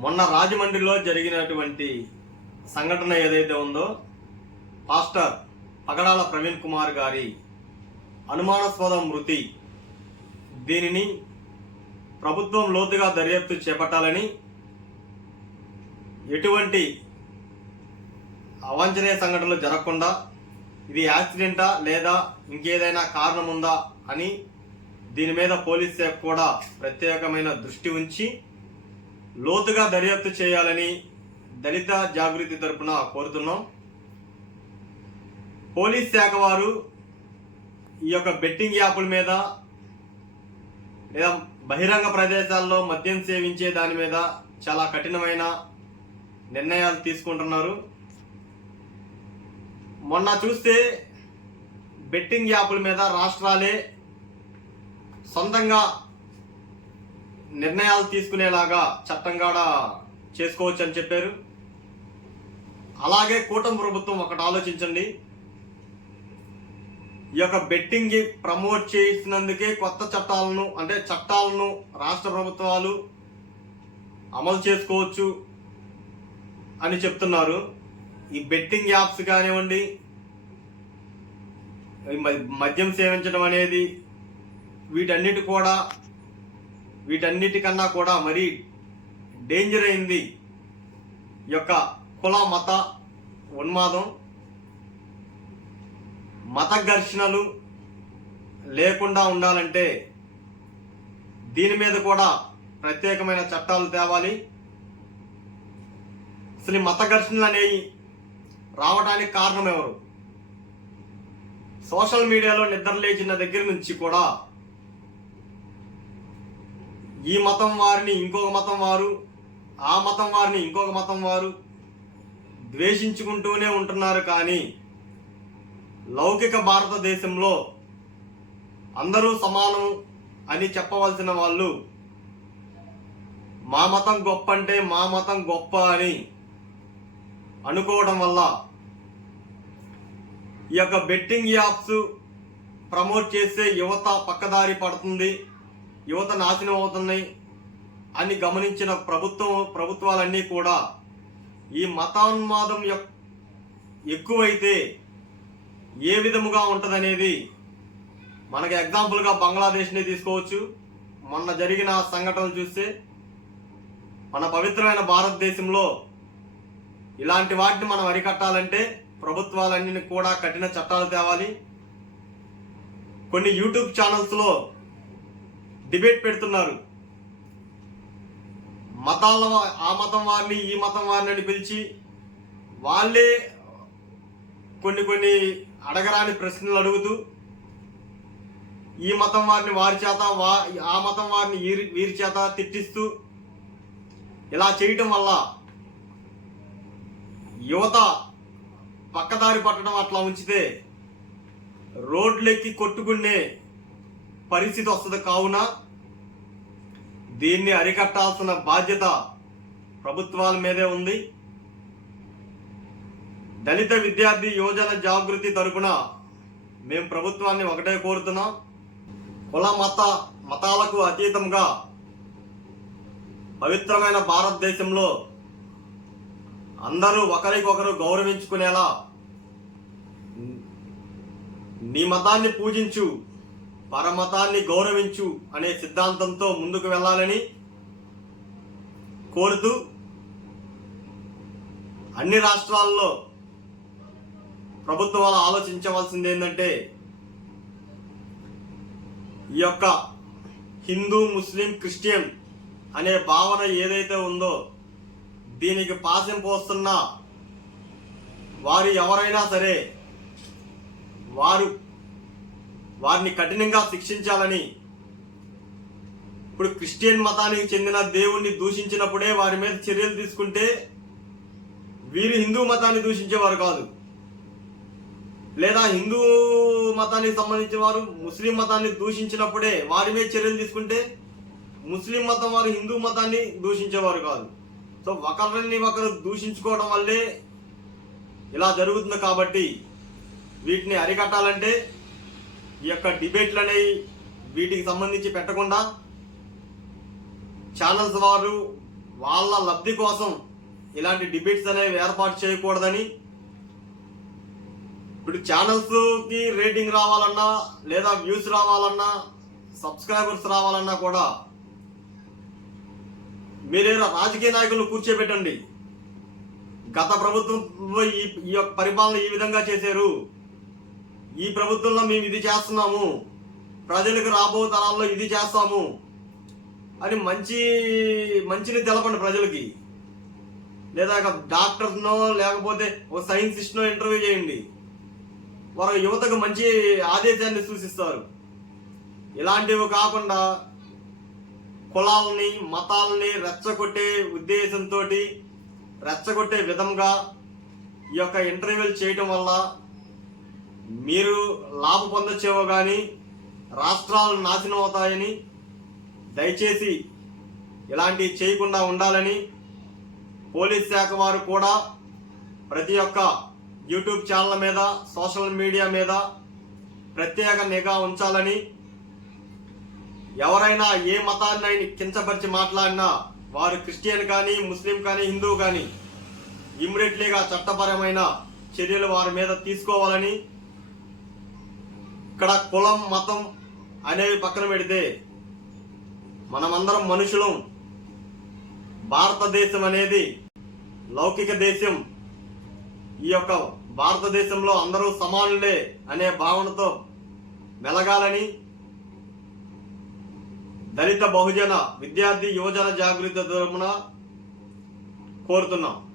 మొన్న రాజమండ్రిలో జరిగినటువంటి సంఘటన ఏదైతే ఉందో పాస్టర్ పగడాల ప్రవీణ్ కుమార్ గారి అనుమానాస్పద మృతి దీనిని ప్రభుత్వం లోతుగా దర్యాప్తు చేపట్టాలని ఎటువంటి అవాంఛనీయ సంఘటనలు జరగకుండా ఇది యాక్సిడెంటా లేదా ఇంకేదైనా కారణం ఉందా అని దీని మీద పోలీస్ శాఖ కూడా ప్రత్యేకమైన దృష్టి ఉంచి లోతుగా దర్యాప్తు చేయాలని దళిత జాగృతి తరపున కోరుతున్నాం. పోలీస్ శాఖ వారు ఈ యొక్క బెట్టింగ్ యాప్ల మీద లేదా బహిరంగ ప్రదేశాల్లో మద్యం సేవించే దాని మీద చాలా కఠినమైన నిర్ణయాలు తీసుకుంటున్నారు. మొన్న చూస్తే బెట్టింగ్ యాప్ల మీద రాష్ట్రాలే సొంతంగా నిర్ణయాలు తీసుకునేలాగా చట్టం కూడా చేసుకోవచ్చు అని చెప్పారు. అలాగే కూటమి ప్రభుత్వం ఒకటి ఆలోచించండి. ఈ యొక్క బెట్టింగ్ ప్రమోట్ చేసినందుకే కొత్త చట్టాలను అంటే చట్టాలను రాష్ట్ర ప్రభుత్వాలు అమలు చేసుకోవచ్చు అని చెప్తున్నారు. ఈ బెట్టింగ్ యాప్స్ కానివ్వండి మద్యం సేవించడం అనేది వీటన్నిటి కూడా వీటన్నిటికన్నా కూడా మరీ డేంజర్ అయింది ఈ యొక్క కుల మత ఉన్మాదం మత ఘర్షణలు లేకుండా ఉండాలంటే దీని మీద కూడా ప్రత్యేకమైన చట్టాలు తేవాలి. అసలు ఈ మత ఘర్షణలు అనేవి రావడానికి కారణం ఎవరు? సోషల్ మీడియాలో నిద్ర లేచిన దగ్గర నుంచి కూడా ఈ మతం వారిని ఇంకొక మతం వారు ఆ మతం వారిని ఇంకొక మతం వారు ద్వేషించుకుంటూనే ఉంటున్నారు కానీ లౌకిక భారతదేశంలో అందరూ సమానం అని చెప్పవలసిన వాళ్ళు మా మతం గొప్ప అంటే మా మతం గొప్ప అని అనుకోవడం వల్ల ఈ యొక్క బెట్టింగ్ యాప్స్ ప్రమోట్ చేసే యువత పక్కదారి పడుతుంది. యువత నాశనం అవుతున్నాయి అని గమనించిన ప్రభుత్వం ప్రభుత్వాలన్నీ కూడా ఈ మతాన్మాదం యొక్క ఎక్కువైతే ఏ విధముగా ఉంటుందనేది మనకి ఎగ్జాంపుల్గా బంగ్లాదేశ్ని తీసుకోవచ్చు. మొన్న జరిగిన సంఘటనలు చూస్తే మన పవిత్రమైన భారతదేశంలో ఇలాంటి వాటిని మనం అరికట్టాలంటే ప్రభుత్వాలన్నీ కూడా కఠిన చట్టాలు తేవాలి. కొన్ని యూట్యూబ్ ఛానల్స్లో డిబేట్ పెడుతున్నారు. మతాల ఆ మతం వారిని ఈ మతం వారిని అని పిలిచి వాళ్ళే కొన్ని కొన్ని అడగరాని ప్రశ్నలు అడుగుతూ ఈ మతం వారిని వారి చేత వా ఆ మతం వారిని వీరి వీరి చేత తిట్టిస్తూ ఇలా చేయటం వల్ల యువత పక్కదారి పట్టడం అట్లా ఉంచితే రోడ్లెక్కి కొట్టుకునే పరిస్థితి వస్తుంది కావున దీన్ని అరికట్టాల్సిన బాధ్యత ప్రభుత్వాల మీదే ఉంది. దళిత విద్యార్థి యువజన జాగృతి తరపున మేము ప్రభుత్వాన్ని ఒకటే కోరుతున్నాం. కుల మత మతాలకు అతీతంగా పవిత్రమైన భారతదేశంలో అందరూ ఒకరికొకరు గౌరవించుకునేలా నీ మతాన్ని పూజించు పరమతాన్ని గౌరవించు అనే సిద్ధాంతంతో ముందుకు వెళ్ళాలని కోరుతూ అన్ని రాష్ట్రాల్లో ప్రభుత్వాలు ఆలోచించవలసింది ఏంటంటే ఈ యొక్క హిందూ ముస్లిం క్రిస్టియన్ అనే భావన ఏదైతే ఉందో దీనికి పాసం పోస్తున్న వారు ఎవరైనా సరే వారు వారిని కఠినంగా శిక్షించాలని. ఇప్పుడు క్రిస్టియన్ మతానికి చెందిన దేవుణ్ణి దూషించినప్పుడే వారి మీద చర్యలు తీసుకుంటే వీరు హిందూ మతాన్ని దూషించేవారు కాదు. లేదా హిందూ మతానికి సంబంధించిన వారు ముస్లిం మతాన్ని దూషించినప్పుడే వారి మీద చర్యలు తీసుకుంటే ముస్లిం మతం వారు హిందూ మతాన్ని దూషించేవారు కాదు. సో ఒకరిని ఒకరు దూషించుకోవడం వల్లే ఇలా జరుగుతుంది కాబట్టి వీటిని అరికట్టాలంటే ఈ యొక్క డిబేట్లు అనేవి వీటికి సంబంధించి పెట్టకుండా ఛానల్స్ వారు వాళ్ళ లబ్ధి కోసం ఇలాంటి డిబేట్స్ అనేవి ఏర్పాటు చేయకూడదని ఇప్పుడు ఛానల్స్కి రేటింగ్ రావాలన్నా లేదా వ్యూస్ రావాలన్నా సబ్స్క్రైబర్స్ రావాలన్నా కూడా మీరేదో రాజకీయ నాయకులను కూర్చోబెట్టండి. గత ప్రభుత్వం ఈ ఈ యొక్క పరిపాలన ఈ విధంగా చేశారు. ఈ ప్రభుత్వంలో మేము ఇది చేస్తున్నాము. ప్రజలకు రాబో తరాల్లో ఇది చేస్తాము. అని మంచి మంచిని తెలపండి ప్రజలకి. లేదా డాక్టర్స్నో డాక్టర్నో లేకపోతే ఒక సైన్సిస్ట్నో ఇంటర్వ్యూ చేయండి. వారు యువతకు మంచి ఆదేశాన్ని సూచిస్తారు. ఇలాంటివి కాకుండా కులాలని మతాలని రెచ్చగొట్టే ఉద్దేశంతో రెచ్చగొట్టే విధంగా ఈ యొక్క ఇంటర్వ్యూలు చేయటం వల్ల మీరు లాభ పొందొచ్చేవో కానీ రాష్ట్రాలు నాశనం అవుతాయని దయచేసి ఇలాంటివి చేయకుండా ఉండాలని పోలీస్ శాఖ వారు కూడా ప్రతి ఒక్క యూట్యూబ్ ఛానల్ మీద సోషల్ మీడియా మీద ప్రత్యేక నిఘా ఉంచాలని ఎవరైనా ఏ మతాన్ని కించపరిచి మాట్లాడినా వారు క్రిస్టియన్ కానీ ముస్లిం కానీ హిందూ కానీ ఇమ్మీడియట్లీగా చట్టపరమైన చర్యలు వారి మీద తీసుకోవాలని ఇక్కడ కులం మతం అనేవి పక్కన పెడితే మనమందరం మనుషులం. భారతదేశం అనేది లౌకిక దేశం. ఈ యొక్క భారతదేశంలో అందరూ సమానులే అనే భావనతో మెలగాలని దళిత బహుజన విద్యార్థి యువజన జాగృతి తరపున కోరుతున్నాం.